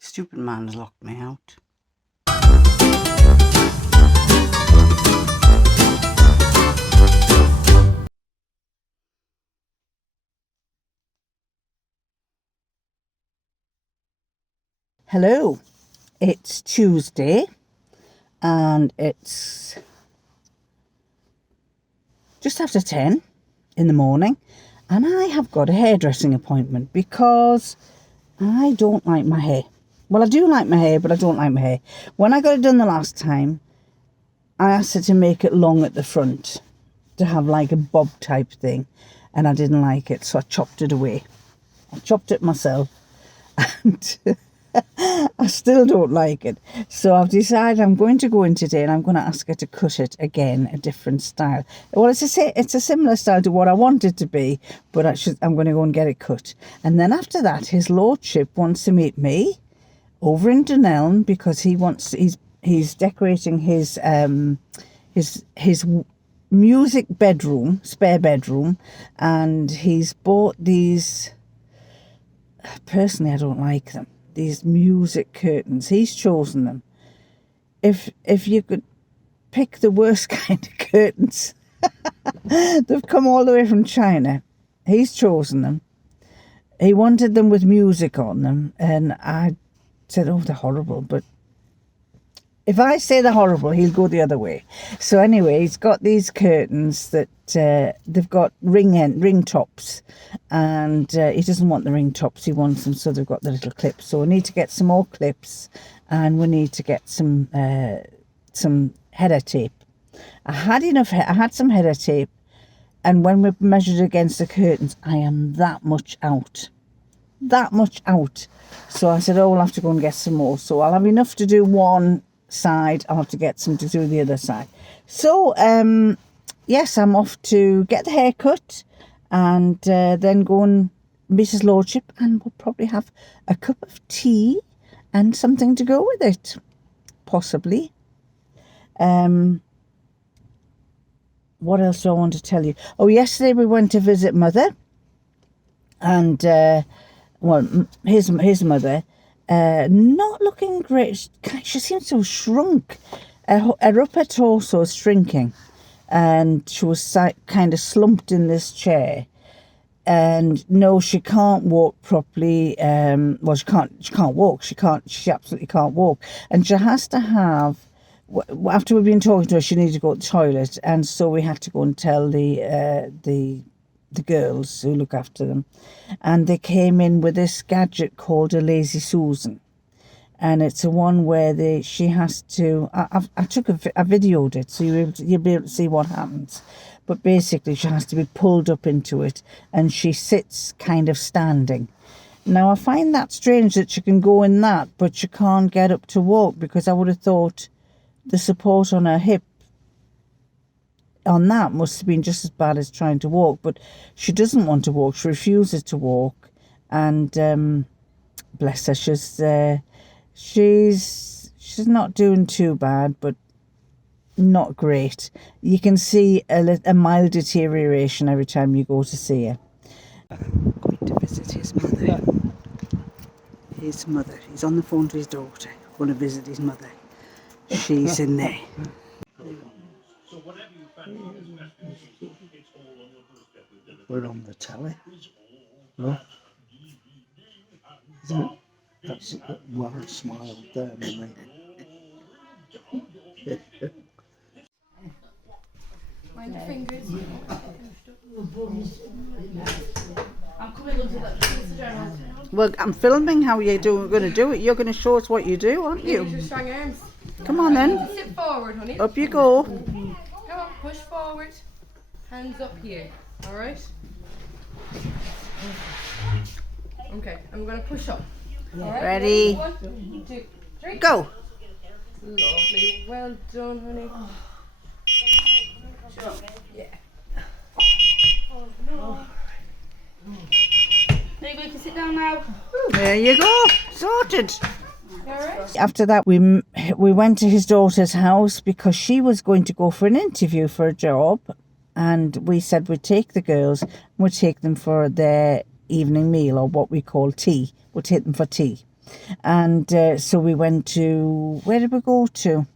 Stupid man's locked me out. Hello, it's Tuesday and it's just after 10 in the morning, and I have got a hairdressing appointment because I don't like my hair. Well, I do like my hair, but I don't like my hair. When I got it done the last time, I asked her to make it long at the front, to have like a bob type thing, and I didn't like it, so I chopped it away. I chopped it myself, and I still don't like it. So I've decided I'm going to go in today and I'm going to ask her to cut it again, a different style. Well, it's a similar style to what I want it to be, but I'm going to go and get it cut. And then after that, his lordship wants to meet me over in Dunelm because he's decorating his music bedroom, spare bedroom, and he's bought these. Personally, I don't like them. These music curtains. He's chosen them. If you could pick the worst kind of curtains, they've come all the way from China. He's chosen them. He wanted them with music on them, and I said, "Oh, they're horrible." But if I say they're horrible, he'll go the other way. So anyway, he's got these curtains that they've got ring tops, and he doesn't want the ring tops. He wants them so they've got the little clips. So we need to get some more clips, and we need to get some header tape. I had some header tape, and when we measured against the curtains, I am that much out. So I said, "Oh, we'll have to go and get some more." So I'll have enough to do one side. I'll have to get some to do the other side. So yes, I'm off to get the hair cut and then go and meet his lordship, and we'll probably have a cup of tea and something to go with it, possibly. What else do I want to tell you? Oh, yesterday we went to visit Mother, and his mother. Not looking great. She seems to have shrunk. Her upper torso is shrinking, and she was kind of slumped in this chair. And no, she can't walk properly. Well, she can't walk. She absolutely can't walk. And she has to have. After we've been talking to her, she needed to go to the toilet, and so we had to go and tell the girls who look after them, and they came in with this gadget called a Lazy Susan, and it's a one where she has to. I videoed it, so you'll be able to see what happens. But basically, she has to be pulled up into it, and she sits kind of standing. Now I find that strange that she can go in that, but she can't get up to walk, because I would have thought the support on her hip on that must have been just as bad as trying to walk. But she doesn't want to walk. She refuses to walk, and bless her, she's not doing too bad, but not great. You can see a mild deterioration every time you go to see her. I'm going to visit his mother. He's on the phone to his daughter. I'm going to visit his mother. She's in there. We're on the telly. No? Isn't it? That's Warren smiled there, didn't he? Mind your fingers. I'm coming up to that. Well, I'm filming how you're going to do it. You're going to show us what you do, aren't you? Use your strong arms. Come on then. Sit forward, honey. Up you go. Come on, push forward. Hands up here. Alright? Okay, I'm going to push up. Alright? Ready? 1, 2, 3. Go. Lovely. Well done, honey. Yeah. Oh, no. There you go, you can sit down now. There you go. Sorted. Alright? After that, we went to his daughter's house because she was going to go for an interview for a job, and we said we'd take the girls and we'd take them for their evening meal, or what we call tea. We'll take them for tea. And so we went to, where did we go to?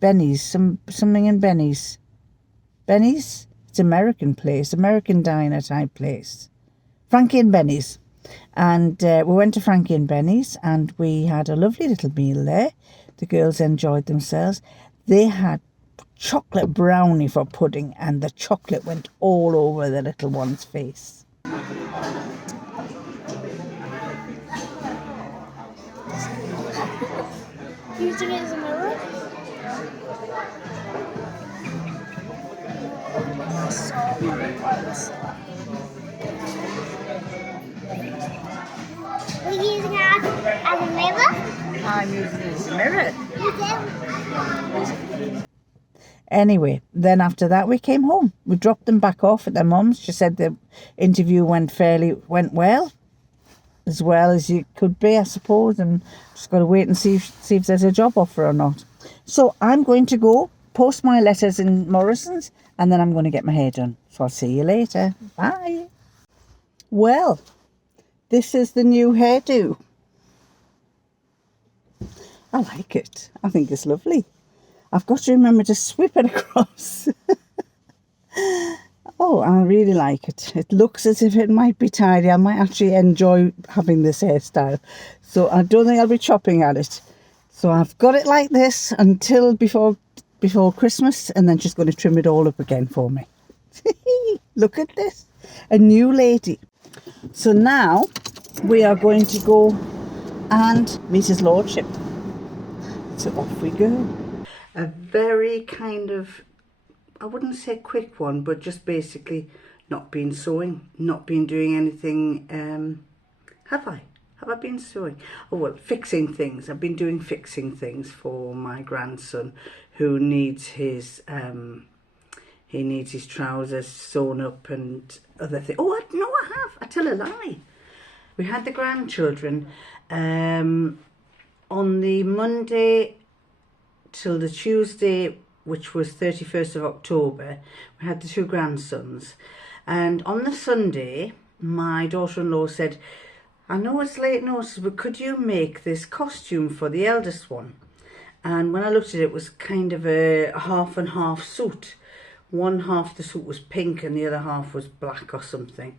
Benny's, something in Benny's. Benny's? It's American place, American diner type place. Frankie and Benny's. And we went to Frankie and Benny's and we had a lovely little meal there. The girls enjoyed themselves. They had chocolate brownie for pudding and the chocolate went all over the little one's face. Using it as a mirror? We're using it as a mirror? I'm using it as a mirror. You do? Anyway, then after that we came home. We dropped them back off at their mum's. She said the interview went well as you could be, I suppose, and just got to wait and see if there's a job offer or not. So I'm going to go post my letters in Morrison's and then I'm going to get my hair done. So I'll see you later. Bye. Well, this is the new hairdo. I like it. I think it's lovely. I've got to remember to sweep it across. Oh, I really like it. It looks as if it might be tidy. I might actually enjoy having this hairstyle. So I don't think I'll be chopping at it. So I've got it like this until before Christmas, and then she's going to trim it all up again for me. Look at this. A new lady. So now we are going to go and meet his lordship. So off we go. A very kind of, I wouldn't say quick one, but just basically not been sewing, not been doing anything. Have I been sewing? Oh well, fixing things. I've been doing fixing things for my grandson who needs his trousers sewn up and other things. Oh no, I have. I tell a lie. We had the grandchildren on the Monday till the Tuesday, which was 31st of October. We had the two grandsons, and on the Sunday my daughter-in-law said, I know it's late notice, but could you make this costume for the eldest one? And when I looked at it, it was kind of a half and half suit. One half the suit was pink and the other half was black or something.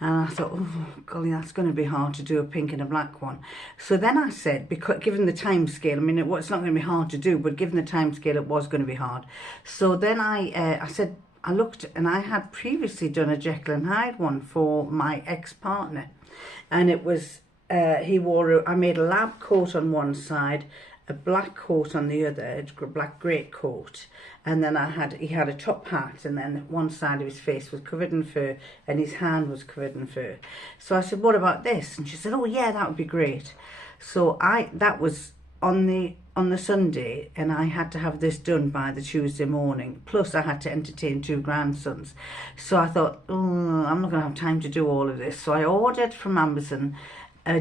And I thought, oh golly, that's going to be hard to do, a pink and a black one. So then I said, because given the time scale, I mean, it's not going to be hard to do, but given the time scale, it was going to be hard. So then I said, I looked, and I had previously done a Jekyll and Hyde one for my ex-partner. And it was, I made a lab coat on one side, a black coat on the other, a black great coat, and then he had a top hat, and then one side of his face was covered in fur and his hand was covered in fur. So I said, what about this? And she said, oh yeah, that would be great. So that was on the Sunday, and I had to have this done by the Tuesday morning, plus I had to entertain two grandsons. So I thought, oh, I'm not going to have time to do all of this. So I ordered from Amazon a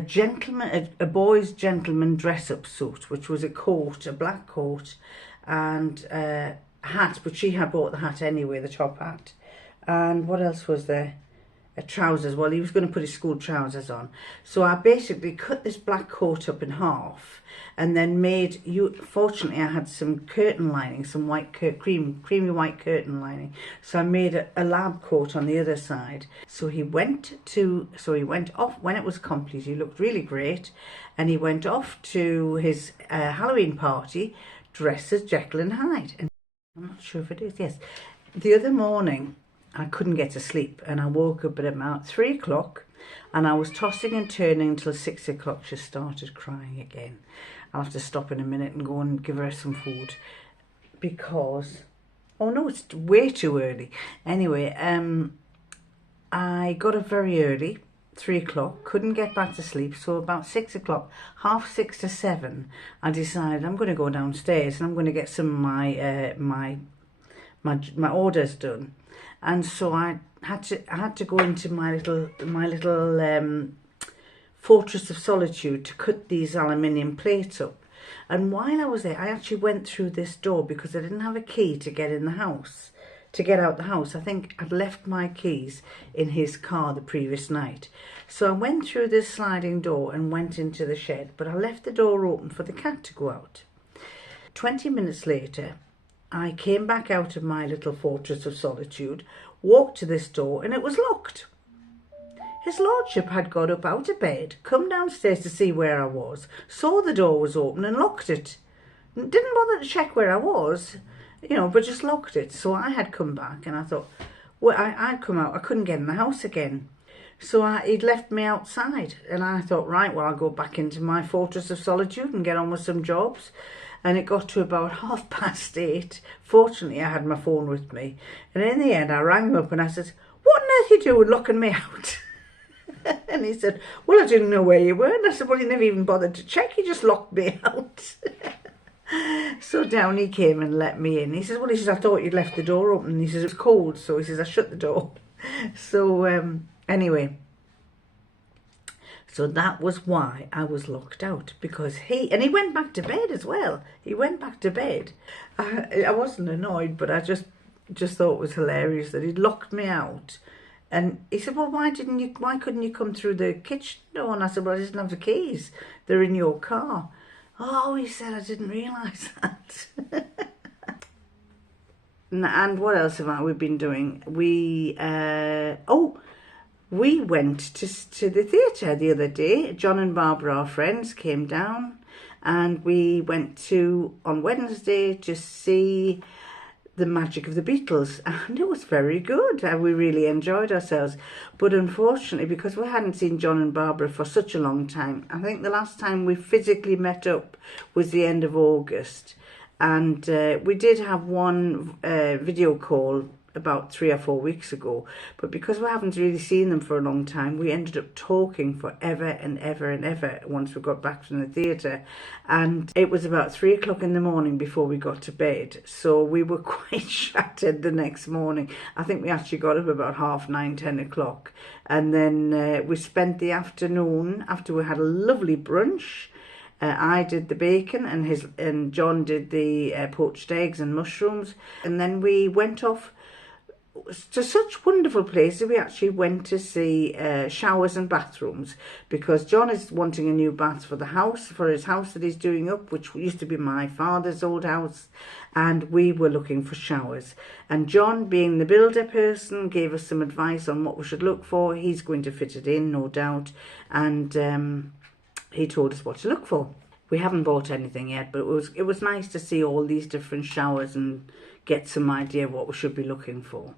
boy's gentleman dress-up suit, which was a coat, a black coat, and a hat, but she had bought the hat anyway, the top hat. And what else was there? Trousers. Well, he was going to put his school trousers on. So I basically cut this black coat up in half and then fortunately I had some curtain lining, some white creamy white curtain lining. So I made a lab coat on the other side. So he went off when it was complete. He looked really great, and he went off to his Halloween party dressed as Jekyll and Hyde. And I'm not sure if it is, yes. The other morning I couldn't get to sleep, and I woke up at about 3 o'clock, and I was tossing and turning until 6 o'clock. She started crying again. I'll have to stop in a minute and go and give her some food, because, oh no, it's way too early. Anyway, I got up very early, 3 o'clock, couldn't get back to sleep, so about 6 o'clock, 6:30 to 7, I decided I'm going to go downstairs and I'm going to get some of my orders done. And so I had to go into my little fortress of solitude to cut these aluminium plates up. And while I was there, I actually went through this door because I didn't have a key to get in the house, to get out the house. I think I'd left my keys in his car the previous night. So I went through this sliding door and went into the shed, but I left the door open for the cat to go out. 20 minutes later, I came back out of my little fortress of solitude, walked to this door, and it was locked. His lordship had got up out of bed, come downstairs to see where I was, saw the door was open and locked it. Didn't bother to check where I was, but just locked it. So I had come back and I thought, well, I'd come out, I couldn't get in the house again. So he'd left me outside, and I thought, right, well, I'll go back into my fortress of solitude and get on with some jobs. And it got to about 8:30. Fortunately, I had my phone with me. And in the end, I rang him up and I said, what on earth are you doing locking me out? And he said, well, I didn't know where you were. And I said, well, you never even bothered to check. You just locked me out. So down he came and let me in. He says, well, I thought you'd left the door open. He says, it was cold. So he says, I shut the door. So anyway, so that was why I was locked out, because he went back to bed as well. He went back to bed. I wasn't annoyed, but I just thought it was hilarious that he'd locked me out. And he said, well, why couldn't you come through the kitchen door? And I said, well, I didn't have the keys. They're in your car. Oh, he said, I didn't realise that. And what else have we been doing? We went to the theatre the other day. John and Barbara, our friends, came down, and we went on Wednesday to see The Magic of the Beatles, and it was very good, and we really enjoyed ourselves. But unfortunately, because we hadn't seen John and Barbara for such a long time, I think the last time we physically met up was the end of August, and we did have one video call about 3 or 4 weeks ago, but because we haven't really seen them for a long time, we ended up talking forever and ever and ever once we got back from the theatre, and it was about 3 o'clock in the morning before we got to bed, so we were quite shattered the next morning. I think we actually got up about 9:30, 10 o'clock, and then we spent the afternoon, after we had a lovely brunch. I did the bacon and John did the poached eggs and mushrooms, and then we went off to such wonderful places. We actually went to see showers and bathrooms, because John is wanting a new bath for his house that he's doing up, which used to be my father's old house, and we were looking for showers. And John, being the builder person, gave us some advice on what we should look for. He's going to fit it in, no doubt, and he told us what to look for. We haven't bought anything yet, but it was nice to see all these different showers and get some idea of what we should be looking for.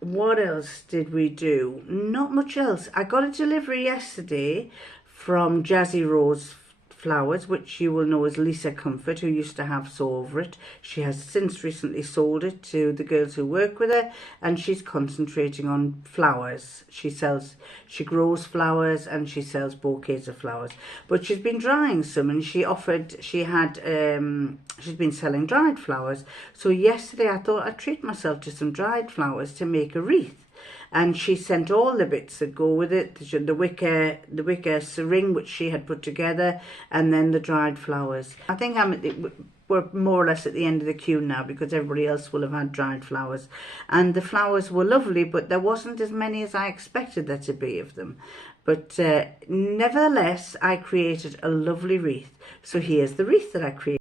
What else did we do? Not much else. I got a delivery yesterday from Jazzy Rose Flowers, which you will know as Lisa Comfort, who used to have So Over It. She has since recently sold it to the girls who work with her, and she's concentrating on flowers. She grows flowers and she sells bouquets of flowers. But she's been drying some, and she's been selling dried flowers. So yesterday I thought I'd treat myself to some dried flowers to make a wreath. And she sent all the bits that go with it, the wicker syringe which she had put together, and then the dried flowers. I think we're more or less at the end of the queue now, because everybody else will have had dried flowers. And the flowers were lovely, but there wasn't as many as I expected there to be of them. But nevertheless, I created a lovely wreath. So here's the wreath that I created.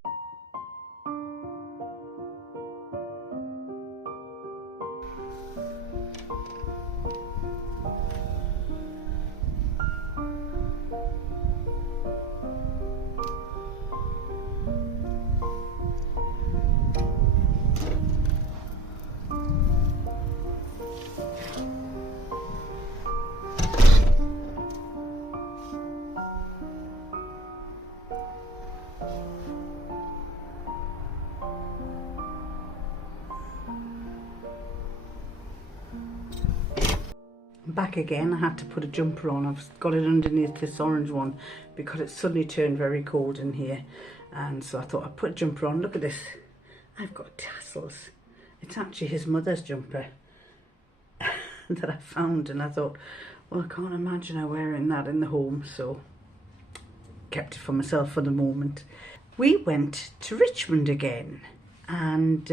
Back again. I had to put a jumper on. I've got it underneath this orange one because it suddenly turned very cold in here, and so I thought I'd put a jumper on. Look at this, I've got tassels. It's actually his mother's jumper that I found, and I thought, well, I can't imagine her wearing that in the home, so kept it for myself for the moment. We went to Richmond again, and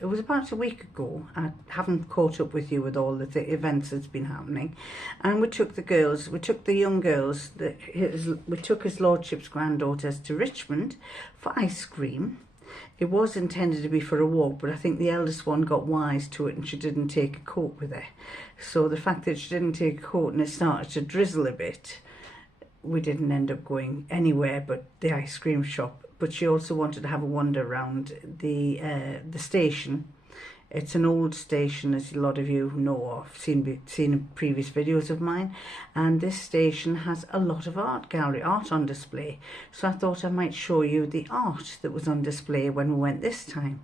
it was about a week ago. I haven't caught up with you with all the events that's been happening. And we took the young girls, we took his lordship's granddaughters to Richmond for ice cream. It was intended to be for a walk, but I think the eldest one got wise to it and she didn't take a coat with her. So the fact that she didn't take a coat and it started to drizzle a bit, we didn't end up going anywhere but the ice cream shop. But she also wanted to have a wander around the station. It's an old station, as a lot of you know of, seen in previous videos of mine. And this station has a lot of art on display. So I thought I might show you the art that was on display when we went this time.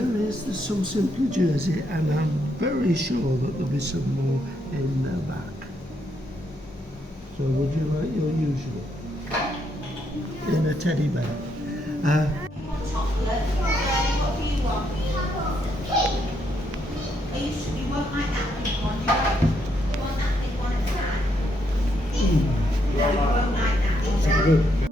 There's some simple jersey, and I'm very sure that there'll be some more in the back. So would you like your usual? In a teddy bear. Chocolate. What do you want? You won't like that big one. You want that big one at the side? You won't like that one. Good.